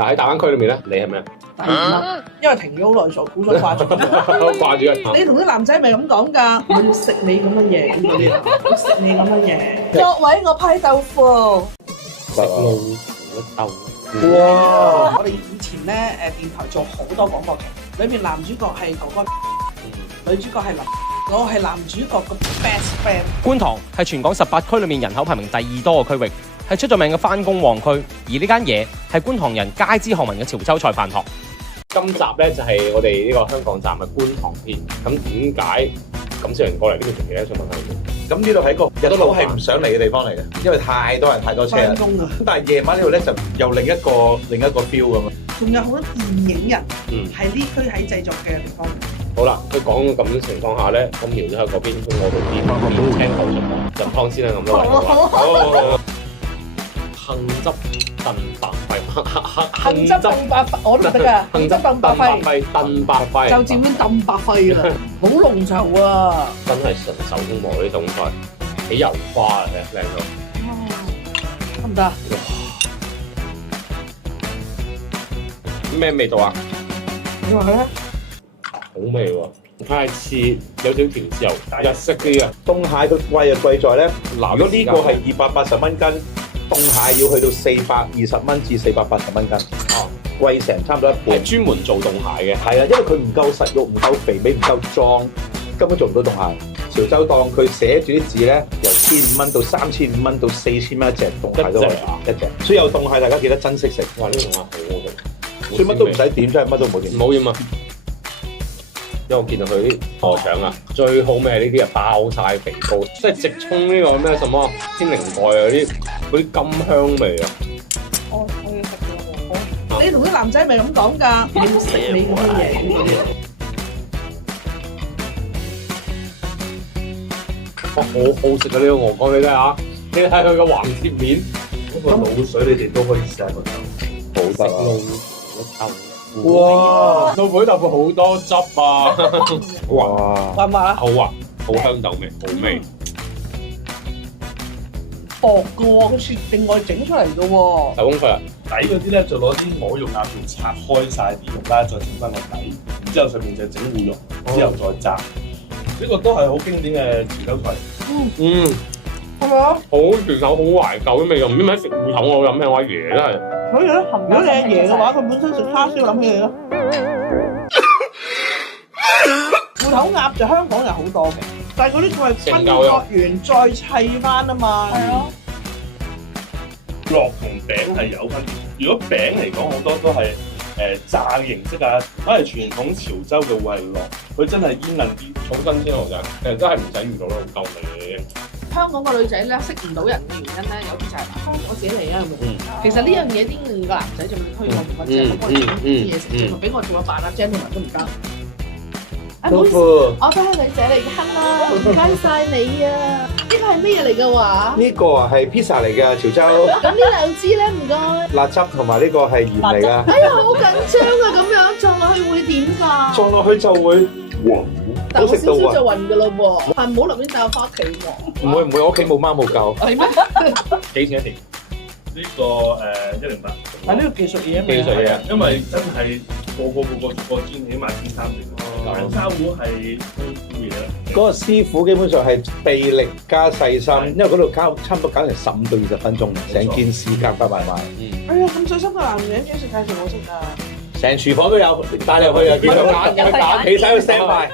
嗱喺大灣區裏面咧，你係咩？第二，因為停咗好耐，估咗掛住。掛住啊！你同啲男仔咪咁講㗎？我要食你咁嘅嘢，要食你咁嘅嘢。各位，我批豆腐。食路豆。哇！我哋以前咧電台做好多廣播劇，裏面男主角係哥哥，女主角係林，我係男主角個 best friend。觀塘係全港18區裏面人口排名第2多嘅區域，係出咗名嘅返工旺區。而呢間嘢係觀塘人皆知巷聞嘅潮州菜飯堂。今集咧就係我哋呢個香港站嘅觀塘篇。咁點解咁少人過嚟呢度做嘢咧？想問下你。咁呢度係一個日頭係唔想嚟嘅地方嚟嘅，因為太多人太多車啦。翻工啊！咁但係夜晚呢度咧就又另一個 feel 咁啊。仲有好多電影人嗯，係呢區喺製作嘅地方。好啦，佢講咁嘅情況下咧，咁苗都喺嗰邊，咁我哋邊聽口述入湯先啦，咁多位。好。杏汁燉白輝，杏汁燉白輝我都得㗎，杏汁燉白輝，燉白輝，就漸變燉白輝啦，好濃稠啊！真係純手工磨呢種菜，起油花啊，靚到。得唔得？咩味道啊？你話佢咧？好味喎，太似有少調豉油，日式啲啊。凍蟹佢貴就貴在咧，嗱，如果呢個係280蚊斤，凍蟹要去到420蚊至480蚊斤，貴成差唔多一半。係專門做凍蟹嘅。係啊，因為佢唔夠實肉、唔夠肥美、唔夠壯，根本做唔到凍蟹。潮州檔佢寫住啲字咧，由1500蚊到3500蚊到4000蚊一隻凍蟹都係一隻，所以有凍蟹大家記得珍惜食。哇！呢個凍蟹好好食。所以乜都唔使點，真係乜都冇點。唔好厭啊！因為我見到佢啲河腸啊，最好味係呢啲啊，爆晒肥膏，即係直衝呢個咩什麼天靈蓋啊嗰啲甘香味啊！我要食㗎。你同啲男仔咪咁講㗎？要食你咁嘅嘢。哇！好好食啊！呢個鵝肝，你睇下，你睇佢個橫切面，嗰個滷水你哋都可以試下個豆，好得啊！哇！老妹豆腐好多汁啊！哇！滑唔滑啊？好滑，好香豆味，好味。薄㗎喎，佢切另外整出嚟嘅喎。手工佢啊！底嗰啲咧就攞啲鵝肉鴨條拆開晒啲肉啦，再整翻個底，然之後上面就整糊肉，之後再炸。呢個都係好經典嘅潮州菜。嗯，係咪啊？好順手，好懷舊啲味道。唔知點解食芋頭我諗起我阿爺真係。所以咧，如果你阿爺嘅話，佢本身食叉燒諗起你咯。芋頭鴨就香港有好多嘅，但係嗰啲佢係分割完再砌翻啊嘛。係啊。落同餅係有分別。如果餅嚟講，好多都係炸嘅形式啊，反而傳統潮州嘅會係落，佢真係煙韌啲，好新鮮喎真係，其實真係唔使遇到啦，好夠味嘅。香港個女仔咧識唔到人嘅原因咧，有啲就係我自己嚟啊咁樣。其實呢樣嘢啲個男仔就會推我唔乜啫，我幫你整啲嘢食啫嘛，俾我做個飯啊 gentleman 都唔得。唔好意思，我都係女仔嚟嘅啦，唔該晒你啊！呢個係咩嘢嚟嘅話？呢個啊係 pizza 嚟㗎，潮州咁呢兩支咧唔該。辣汁同埋呢個係鹽嚟㗎。哎呀，好緊張啊！咁樣撞落去會點㗎？撞落去就會暈，但我少少就暈㗎咯喎，但唔好留啲帶我翻屋企喎。唔會，我屋企冇貓冇狗。係咩？幾錢一條？呢個108。係呢個技術嘢技術嘢，因為真係個專起碼千三條。板沙糊係都嘢啦。嗰個師傅基本上係臂力加細心，因為嗰度差唔多搞成15到20分鐘，成件事夾埋埋。哎呀，咁細心嘅男人煮食介紹我識㗎。成廚房都有，帶你入去又見到揀，企晒喺度 stand by。